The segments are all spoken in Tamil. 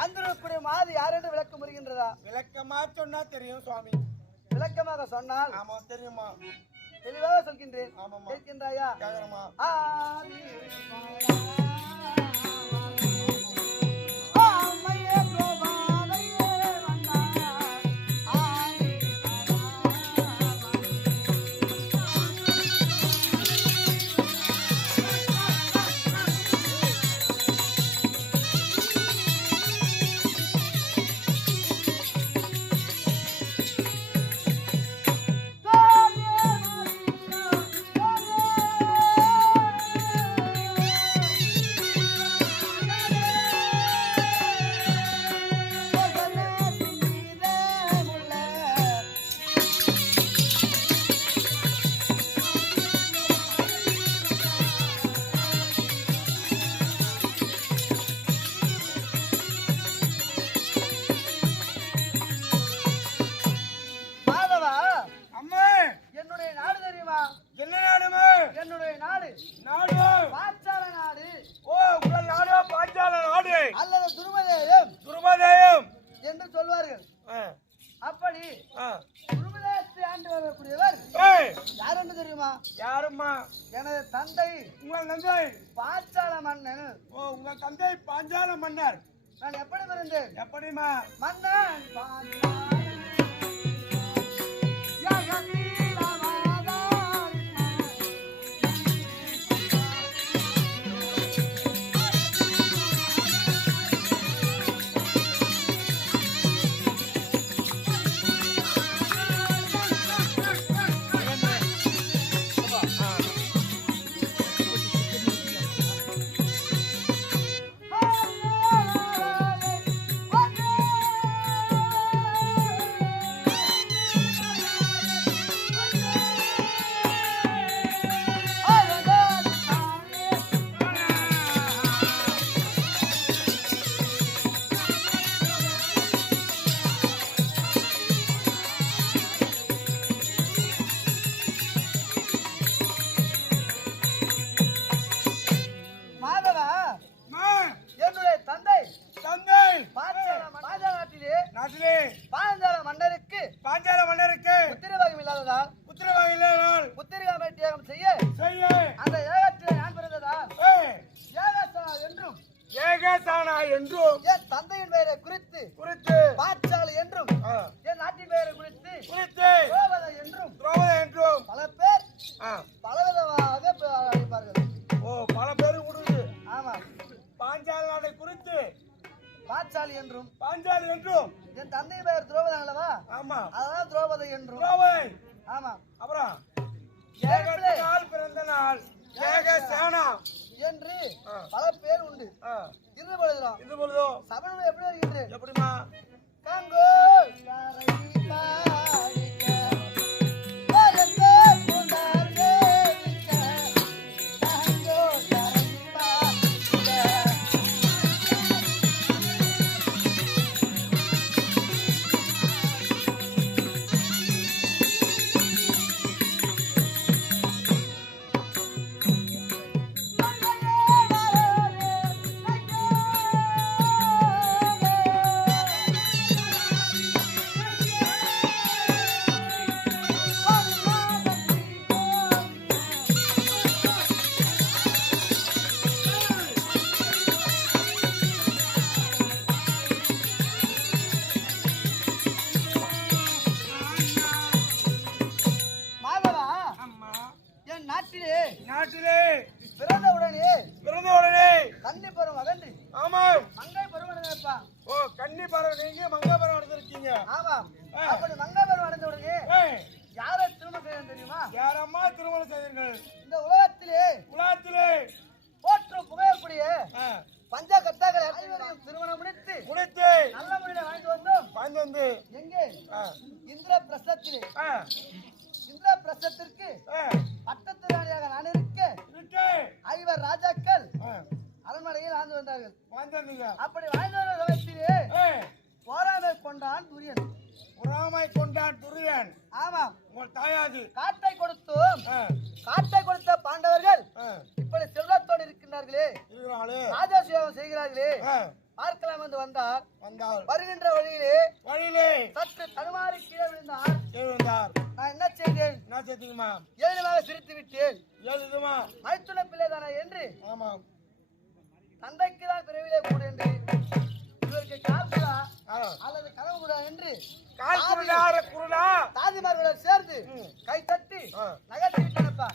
வந்திருக்கக்கூடிய மாது யார் என்று விளக்க முடிகின்றதா? விளக்கமா சொன்னா தெரியும் சுவாமி. விளக்கமாக சொன்னால் ஆமா தெரியுமா? தெளிவாக சொல்கின்றேன். கேட்கின்றாயா? கேக்குறமா? எனது தந்தை உங்கள் தந்தை பாஞ்சால மன்னன். உங்கள் தந்தை பாஞ்சால மன்னர். நான் எப்படி பிறந்தேன்? எப்படிமா? மன்னன் தந்தையின் பெயரை குறித்து பாஞ்சாலி என்றும் என் நாட்டின் பெயரை குறித்து துரோபதை என்றும் பல பேர் பலவிதமாக அழைப்பார்கள். பல பேர் கொடுது. ஆமா, பாஞ்சாலி நாட்டை குறித்து பாஞ்சாலி என்றும் என் தந்தையின் பெயர் துரோபதை அல்லவா? ஆமா, அதான் துரோபதை என்றும். ஆமா, அப்புறம் பிறந்த நாள் என்று பல பேர் உண்டு. இது பொழுதோ சபையில் எப்படி வருகின்றேன்? எப்படிமா? கங்கோ நாட்டிலே பிறந்தவுடனே கன்னி பருவம் அகன்று மங்கை பருவம் அடைந்திருப்பான். கன்னி பருவம் நீங்க மங்கை பருவம் அடைஞ்சிருக்கீங்க. ஆமா, அப்படி மங்கை பருவம் அடைந்த உடனே யாரை திருமணம் செய்யணும் தெரியுமா? யாரம்மா திருமணம் செய்தீர்கள்? இந்த உலகத்திலே போற்று புகழக்கூடிய பஞ்ச கட்டாக்கள் அனைவரையும் திருமணம் முடித்து நல்ல முறையில வாங்கி வந்து எங்கே? இந்திர பிரசத்திற்கு பட்டத்து ராணியாக நான் இருக்க ஐவர் ராஜாக்கள் அரண்மனையில் வாழ்ந்து வந்தார்கள். அப்படி வாழ்ந்து வந்த சமயத்திலே போராமை கொண்டான் துரியன். ஆமாம், உங்கள் தாயாது காட்டை கொடுத்த பாண்டவர்கள் இப்படி செல்வத்தோடு இருக்கின்றார்களே, ராஜா சேவம் செய்கிறார்களே, பார்க்கலாம் என்று வந்தார். வந்தார். வருகின்ற வழியிலே வழியிலே சற்று தடுமாறி கீழே விழுந்தார். எழுந்தார். நான் என்ன செய்தேன்? என்ன செய்தீங்கம்மா? ஏழுமாக சிரித்து விட்டேன். எழுதுமா? மைத்துன பிள்ளைதானே என்று ஆமாம். தந்தைக்கு தான் பிறவிலே கூடு என்று இவருக்கு கால்குடா ஆ. அல்லது கனவு குடா என்று கால் குருடா, குருடா. தாதிமார்களுடன் சேர்ந்து கை தட்டி ஆ. நகர்த்தி விட்டனப்பா.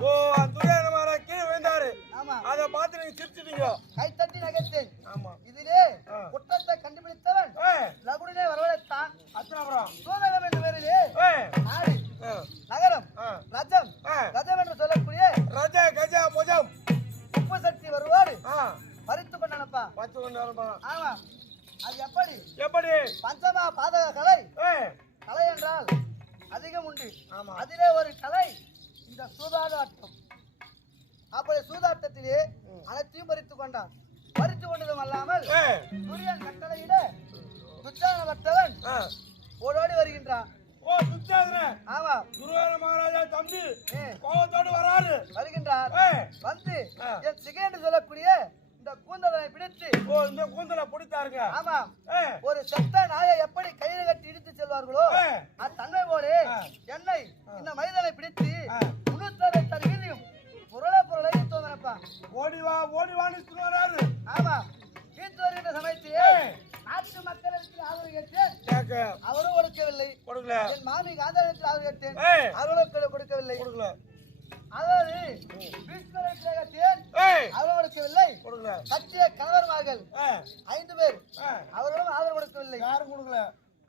ஓ, துரியோதன மகாராஜ் கீழே விழுந்தாரு. ஆமா, அதை பார்த்து நீங்க சிரிச்சிட்டீங்க. கை தட்டி நகர்த்தேன். ஆமா. இதிலே ஆ. குற்றத்தை கண்டுபிடித்தவன் ஏய், லகுடனே வரவழைத்தான். அப்புறம் சூதகம் என்ற பெயரிலே ஏய், நாடு, ஆ, நகரம், ஆ, ரஜம், ஆ. ரஜம் என்று சொல்லக்கூடிய ரஜ கஜ புஜம். உப்பு சக்தி வருவாடு ஆ, பறித்து கொண்டானப்பா. பத்து கொண்டு வரமா? ஆமா, அது எப்படி? எப்படி? பஞ்சமா பாதக கலை. ஏய், கலை என்றால் அதிகம் உண்டு. ஆமா. அதிலே ஒரு கலை இந்த சூதாட்டம். அப்படி சூதாட்டத்திலே அனைத்தையும் பறித்துக் கொண்டான். பறித்து கொண்டதும் அல்லாமல் ஏய், துரியன் கட்டளையிட துச்சாதனப்பட்டவன் ஆ. ஓடோடி வருகின்றான். ஓ, துச்சாதன ஆமா, துரியோதன மகாராஜா தம்பி ஏ, கோபத்தோடு வராரு. வருகின்றார். ஏய், வந்து ஆ. என் சிகை என்று சொல்லக்கூடிய இந்த கூந்தலை பிடித்து, ஓ, இந்த கூந்தலை பிடித்தாருங்க. ஆமா, ஏய், ஒரு செத்த நாயை எப்படி கையில் கட்டி இடித்து செல்வார்களோ ஏய், அத்தன்மை போலே ஆ. என்னை இந்த மனிதனை பிடித்து ஆ. முன்னூத்தி தருகிறையும் பொருளை தோன்றப்பா. ஓடி வான்னு வராரு. ஆமா, வீட்டு வருகின்ற சமயத்தையே ஏய், நாட்டு மக்களுக்கு ஆதரவு கேட்டேன். கேக்க அவரும் கொடுக்கவில்லை. கொடுக்கல. என் மாமிக்கு ஆதரவு ஆதரவு கேட்டேன். ஏய், அவர்களும் கொடுக்கவில்லை. கொடுக்கல. அதாவது வீட்டு கேட்டேன். ஏய், அவரும் கொடுக்கவில்லை. கொடுக்கல. கட்டிய கணவர்மார்கள் ஏய், 5 பேர், ஏய், அவர்களும் ஆதரவு கொடுக்கவில்லை. யாரும் கொடுக்கல.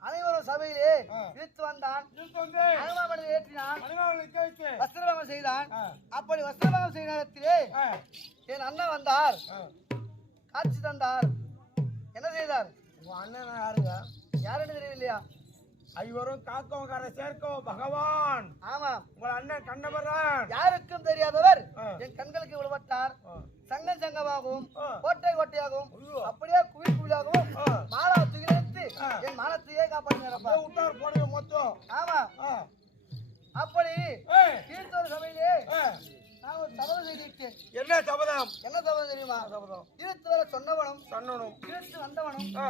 அனைவரும் சபையிலே ஆ. இழுத்து வந்தான். இழுத்து வந்து அனுமாமனை ஏற்றினான். மணிமாவை நிக்க வச்சு. வஸ்திரபங்கம் செய்தான். ஆ. அப்படி வஸ்திரபங்கம் செய்த நேரத்திலே ஏய், என் அண்ணன் வந்தார், ஆ. காட்சி தந்தார். என்ன செய்தார்? உங்க அண்ணன் யாருங்க? யாருன்னு தெரியலையா? ஐவரும் காக்கவக்கார சேர்க்கவும் பகவான். ஆமா, உங்கள் அண்ணன் கண்ணபரான். யாருக்கும் தெரியாதவர் ஆ. என் கண்களுக்கு விழுபட்டார். ஆ. சங்கம் சங்கமாகவும் ஆ. கோட்டை கோட்டையாகவும் ஐயோ. அப்படியே குவில் குவிலாகவும் ஆ. மாலா துகிலெடுத்து ஆ. என் மானத்தையே காப்பாற்றினாரப்பா. அப்படியே விட்டார் போடுங்க மொத்தம். ஆமா, ஆ. அப்படி ஏய், கீழ்த்தோர் சபையிலே ஏய், நான் ஒரு சபதம் செய்திருக்கேன். என்ன சபதம்? என்ன சபதம் தெரியுமா? சபதம் இழுத்து வர சொன்னவனும் சன்னனும். இழுத்து வந்தவனும் ஆ.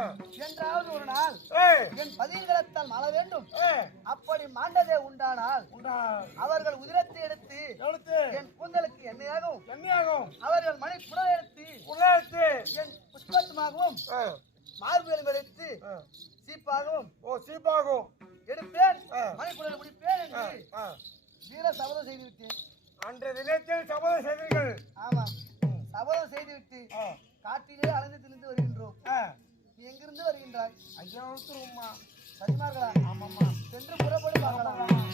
என்றாவது ஒரு நாள் ஏய், என் பதியங்களத்தால் மாள வேண்டும். ஏய், அப்படி மாண்டதே உண்டானால் உண்டா அவர்கள் உதிரத்தை எடுத்து எழுத்து என் கூந்தலுக்கு எண்ணெயாகவும், எண்ணியாகும் அவர்கள் மணி குடலை எடுத்து உள்ளத்து. என் புஷ்பத்துமாகவும், மார்புகளை எடுத்து ஆ. சீப்பாகவும் ஓ, சீப்பாகும். எடுப்பேன், ஆ. மணி குடலை முடிப்பேன் ஆ. என்று ஆ. வீர சபதம் செய்து விட்டேன். அன்றைய தினத்தில் சபதம் செய்தீர்கள். ஆமா, சபதம் செய்துவிட்டு ஆ. காட்டிலே அலைந்து திரிந்து வருகின்றோம். ஆ. நீ எங்கிருந்து வருகின்றாய்? ஐயா ஒருத்தரும்மா. சரிமார்களா? ஆமாம்மா. சென்று புறப்படு பார்க்கலாம்.